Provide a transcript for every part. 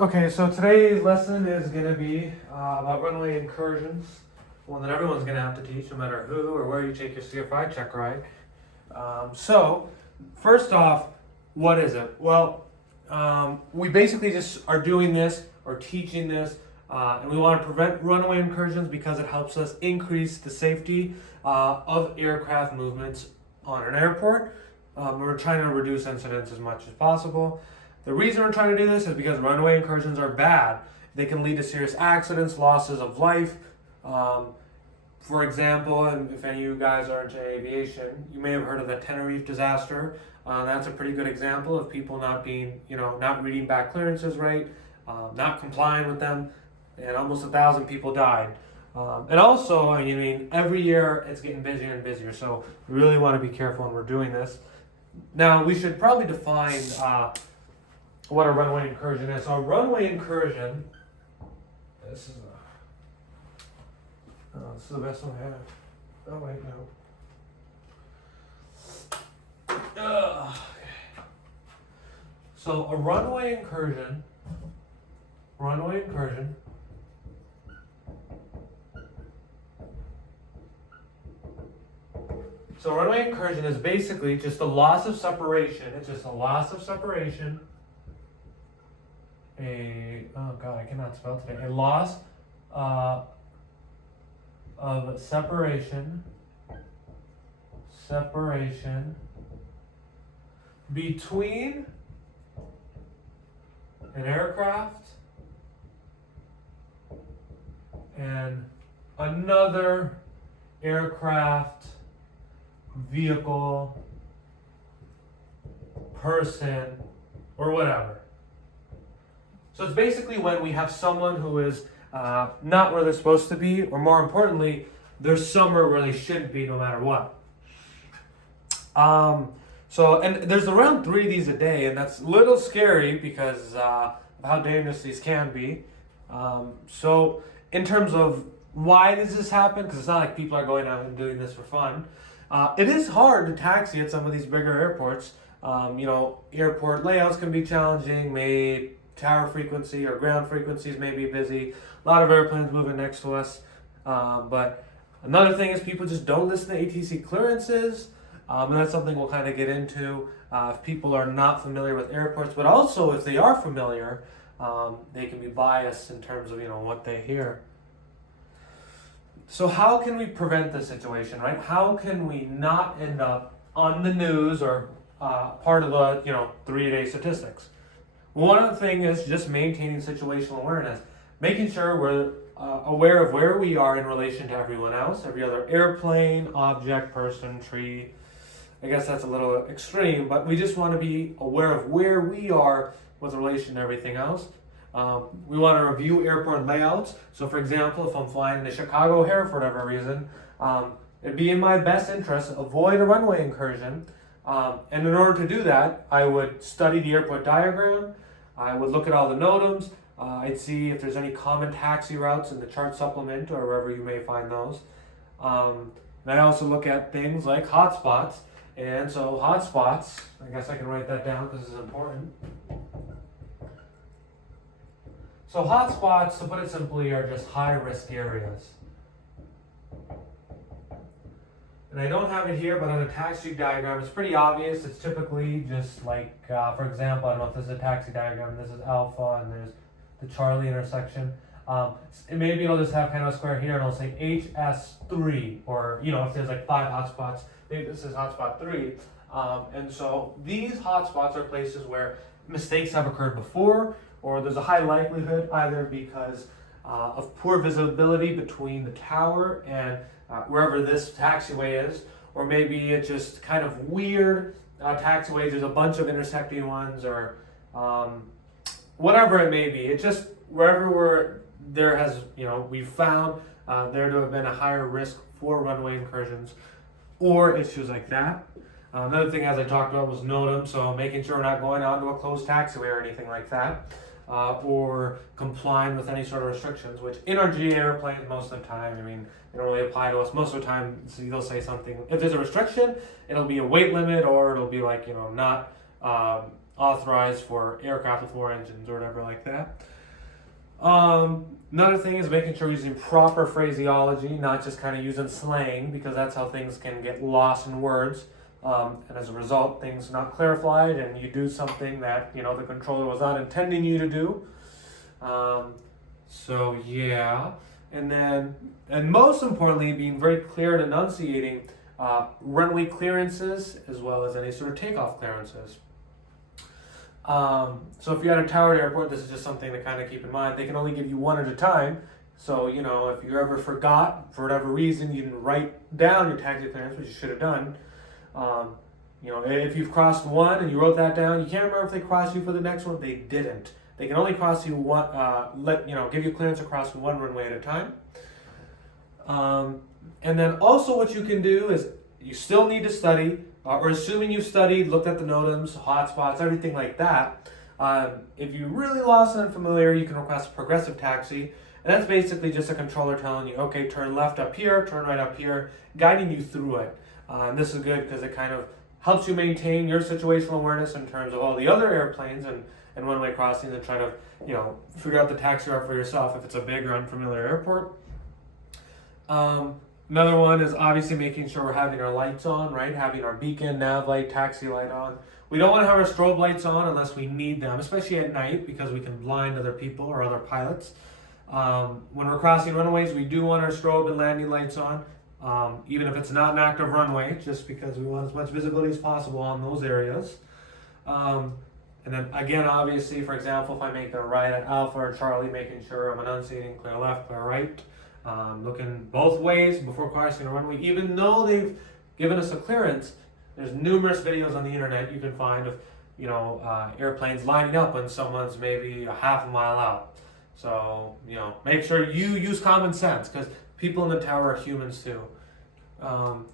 Okay, so today's lesson is going to be about runway incursions, one that everyone's going to have to teach, no matter who or where you take your CFI check ride. So, first off, what is it? Well, we basically just are doing this or teaching this, and we want to prevent runway incursions because it helps us increase the safety of aircraft movements on an airport. We're trying to reduce incidents as much as possible. The reason we're trying to do this is because runway incursions are bad. They can lead to serious accidents, losses of life. For example, and if any of you guys are into aviation, you may have heard of the Tenerife disaster. That's a pretty good example of people not being, not reading back clearances right, not complying with them, and almost 1,000 people died. And also, every year it's getting busier and busier, so we really want to be careful when we're doing this. Now, we should probably define what a runway incursion is. So a runway incursion, this is the best one I have. Oh wait, no. Okay. So a runway incursion. So a runway incursion is basically just a loss of separation. It's just a loss of separation. I cannot spell today. A loss of separation between an aircraft and another aircraft, vehicle, person, or whatever. So it's basically when we have someone who is not where they're supposed to be, or more importantly, they're somewhere where they shouldn't be no matter what. And there's around 3 of these a day, and that's a little scary because of how dangerous these can be. So in terms of why does this happen, because it's not like people are going out and doing this for fun. It is hard to taxi at some of these bigger airports. Airport layouts can be challenging, tower frequency or ground frequencies may be busy. A lot of airplanes moving next to us. But another thing is people just don't listen to ATC clearances. And that's something we'll kind of get into if people are not familiar with airports. But also if they are familiar, they can be biased in terms of what they hear. So how can we prevent this situation, right? How can we not end up on the news or part of the 3-a-day statistics? One of the things is just maintaining situational awareness, making sure we're aware of where we are in relation to everyone else, every other airplane, object, person, tree. I guess that's a little extreme, but we just want to be aware of where we are with relation to everything else. We want to review airport layouts. So for example, if I'm flying to Chicago O'Hare for whatever reason, it'd be in my best interest to avoid a runway incursion. And in order to do that, I would study the airport diagram. I would look at all the NOTAMs. I'd see if there's any common taxi routes in the chart supplement or wherever you may find those. And I also look at things like hotspots. And so hotspots, I guess I can write that down because it's important. So hotspots, to put it simply, are just high-risk areas. And I don't have it here, but on a taxi diagram, it's pretty obvious. It's typically just like, for example, I don't know if this is a taxi diagram. This is Alpha, and there's the Charlie intersection. Maybe it'll just have kind of a square here, and it'll say HS3, or if there's like 5 hotspots, maybe this is hotspot 3. And so these hotspots are places where mistakes have occurred before, or there's a high likelihood either because of poor visibility between the tower and wherever this taxiway is, or maybe it's just kind of weird taxiways. There's a bunch of intersecting ones, or whatever it may be. It's just wherever we've found there to have been a higher risk for runway incursions or issues like that. Another thing, as I talked about, was NOTAM, so making sure we're not going onto a closed taxiway or anything like that, or complying with any sort of restrictions, which in our GA airplanes most of the time, they don't really apply to us. Most of the time, so they'll say something, if there's a restriction, it'll be a weight limit, or it'll be like, not authorized for aircraft with 4 engines or whatever like that. Another thing is making sure we're using proper phraseology, not just kind of using slang, because that's how things can get lost in words. And as a result, things not clarified, and you do something that the controller was not intending you to do. So yeah, and most importantly, being very clear and enunciating runway clearances as well as any sort of takeoff clearances. So if you're at a towered airport, this is just something to kind of keep in mind. They can only give you one at a time. So if you ever forgot for whatever reason, you didn't write down your taxi clearance, which you should have done. If you've crossed one and you wrote that down, you can't remember if they crossed you for the next one. They didn't. They can only cross you one. Give you clearance across one runway at a time. And then also what you can do is you still need to study, or assuming you've studied, looked at the NOTAMs, hotspots, everything like that. If you really lost and unfamiliar, you can request a progressive taxi. And that's basically just a controller telling you, okay, turn left up here, turn right up here, guiding you through it. And this is good because it kind of helps you maintain your situational awareness in terms of all the other airplanes and one-way crossings, and try to figure out the taxi route for yourself if it's a big or unfamiliar airport. Another one is obviously making sure we're having our lights on, right? Having our beacon, nav light, taxi light on. We don't want to have our strobe lights on unless we need them, especially at night, because we can blind other people or other pilots. When we're crossing runways, we do want our strobe and landing lights on, even if it's not an active runway, just because we want as much visibility as possible on those areas. And then again, obviously, for example, if I make a right at Alpha or Charlie, making sure I'm enunciating clear left, clear right, looking both ways before crossing a runway. Even though they've given us a clearance, there's numerous videos on the internet you can find of airplanes lining up when someone's maybe a half a mile out. So make sure you use common sense, because people in the tower are humans too. And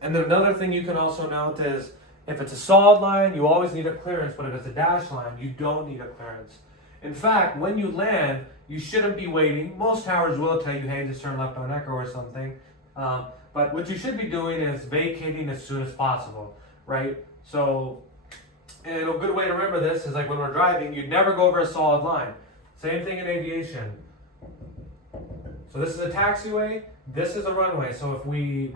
then another thing you can also note is, if it's a solid line, you always need a clearance, but if it's a dash line, you don't need a clearance. In fact, when you land, you shouldn't be waiting. Most towers will tell you, hey, just turn left on Echo or something. But what you should be doing is vacating as soon as possible, right? So, and a good way to remember this is like when we're driving, you'd never go over a solid line. Same thing in aviation. So this is a taxiway, this is a runway. So if we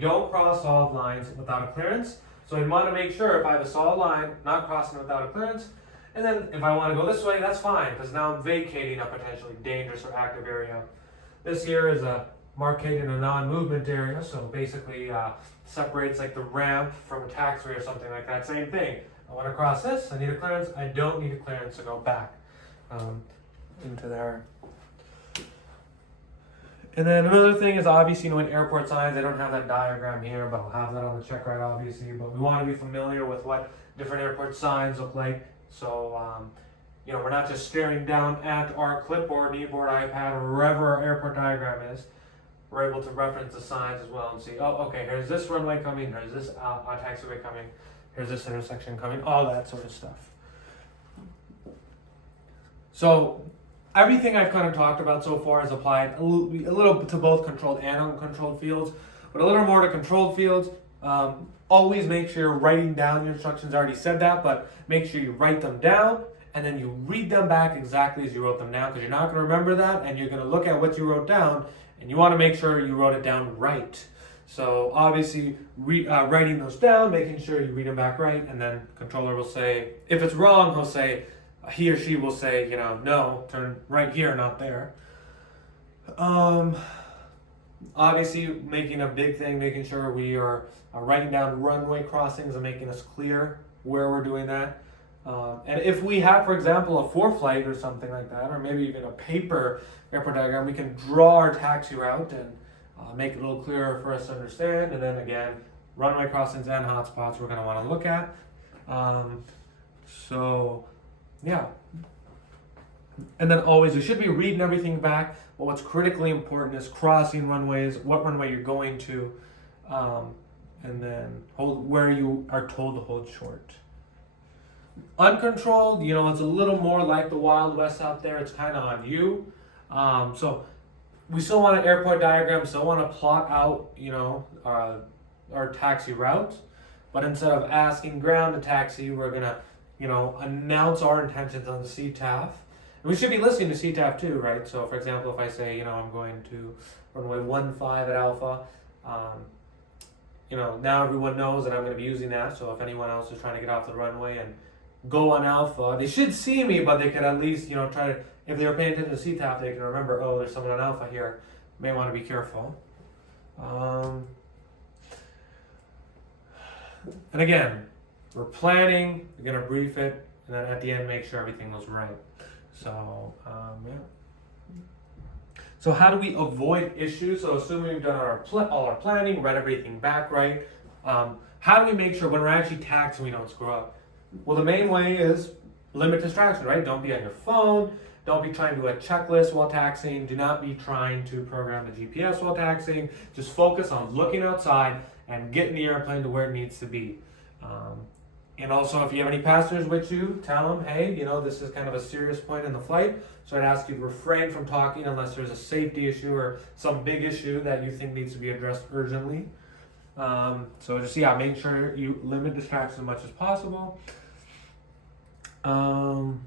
don't cross solid lines without a clearance. So I want to make sure if I have a solid line, not crossing without a clearance. And then if I want to go this way, that's fine, because now I'm vacating a potentially dangerous or active area. This here is a marking a non-movement area, so basically separates like the ramp from a taxiway or something like that. Same thing. I want to cross this, I need a clearance. I don't need a clearance to go back into there. And then another thing is obviously in airport signs, I don't have that diagram here, but I'll have that on the checkride obviously. But we want to be familiar with what different airport signs look like. So, we're not just staring down at our clipboard, kneeboard, iPad, or wherever our airport diagram is. We're able to reference the signs as well and see, oh, okay, here's this runway coming, here's this taxiway coming, here's this intersection coming, all that sort of stuff. So, everything I've kind of talked about so far is applied a little to both controlled and uncontrolled fields, but a little more to controlled fields. Always make sure you're writing down your instructions. I already said that, but make sure you write them down and then you read them back exactly as you wrote them down, because you're not going to remember that, and you're going to look at what you wrote down and you want to make sure you wrote it down right. So obviously writing those down, making sure you read them back right, and then controller will say, if it's wrong, he or she will say, no, turn right here, not there. Obviously making a big thing, making sure we are writing down runway crossings and making us clear where we're doing that. And if we have, for example, a flight or something like that, or maybe even a paper airport diagram, we can draw our taxi route and make it a little clearer for us to understand. And then again, runway crossings and hotspots we're going to want to look at. Yeah. And then always, we should be reading everything back, but what's critically important is crossing runways, what runway you're going to, and then hold where you are told to hold short. Uncontrolled, it's a little more like the Wild West out there. It's kind of on you. So we still want an airport diagram, still want to plot out, our taxi route, but instead of asking ground to taxi, we're going to announce our intentions on the CTAF. And we should be listening to CTAF too, right? So, for example, if I say, I'm going to runway 15 at Alpha, now everyone knows that I'm going to be using that. So if anyone else is trying to get off the runway and go on Alpha, they should see me, but they could at least, try to, if they were paying attention to CTAF, they can remember, oh, there's someone on Alpha here. May want to be careful. And again, we're planning, we're going to brief it, and then at the end, make sure everything was right. So, yeah. So how do we avoid issues? So assuming we've done all our planning, read everything back right, how do we make sure when we're actually taxing we don't screw up? Well, the main way is limit distraction, right? Don't be on your phone. Don't be trying to do a checklist while taxiing. Do not be trying to program the GPS while taxiing. Just focus on looking outside and getting the airplane to where it needs to be. And also, if you have any passengers with you, tell them, hey, this is kind of a serious point in the flight, so I'd ask you to refrain from talking unless there's a safety issue or some big issue that you think needs to be addressed urgently. So just, make sure you limit distractions as much as possible. In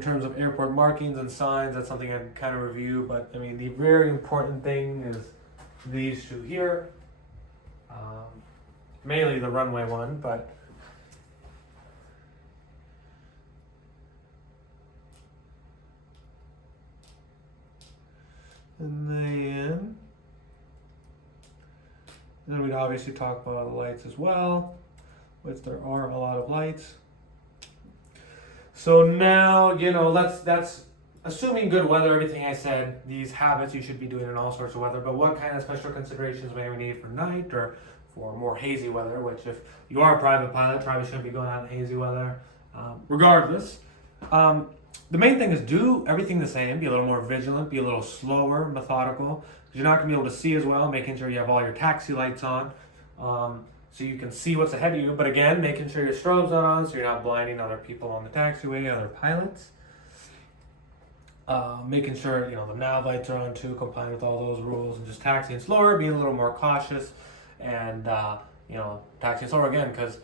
terms of airport markings and signs, that's something I'd kind of review, but the very important thing is these two here. Mainly the runway one, but and then we'd obviously talk about the lights as well, which there are a lot of lights. So now, that's assuming good weather, everything I said, these habits you should be doing in all sorts of weather, but what kind of special considerations may we need for night or for more hazy weather, which if you are a private pilot, probably shouldn't be going out in hazy weather. Regardless, the main thing is do everything the same, be a little more vigilant, be a little slower, methodical, because you're not going to be able to see as well, making sure you have all your taxi lights on, so you can see what's ahead of you, but again, making sure your strobes are on so you're not blinding other people on the taxiway, other pilots. Making sure, the nav lights are on too, complying with all those rules, and just taxiing slower, being a little more cautious, and taxiing slower again, because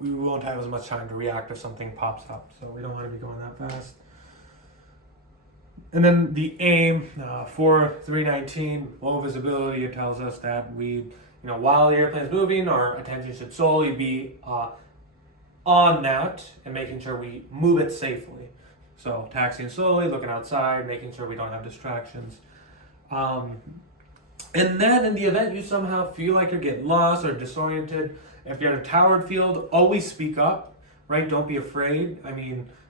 we won't have as much time to react if something pops up, so we don't want to be going that fast. And then the aim for 319, low visibility, it tells us that while the airplane is moving, our attention should solely be on that and making sure we move it safely. So taxiing slowly, looking outside, making sure we don't have distractions. And then in the event you somehow feel like you're getting lost or disoriented, if you're in a towered field, always speak up, right? Don't be afraid.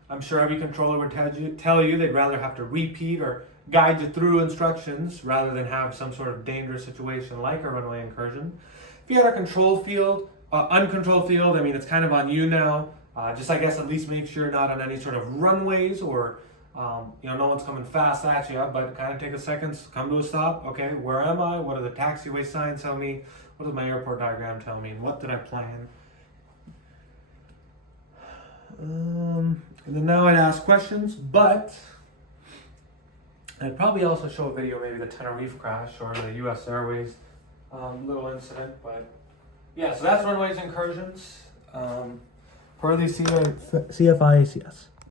I'm sure every controller would tell you they'd rather have to repeat or guide you through instructions rather than have some sort of dangerous situation like a runway incursion. If you had a controlled field, uncontrolled field, it's kind of on you now. Just, I guess, at least make sure you're not on any sort of runways or, no one's coming fast at you, but kind of take a second, come to a stop. Okay, where am I? What do the taxiway signs tell me? What does my airport diagram tell me? And what did I plan? And then now I'd ask questions, but I'd probably also show a video, maybe the Tenerife crash or the US Airways little incident, but yeah, so that's runways incursions per the CFI ACS.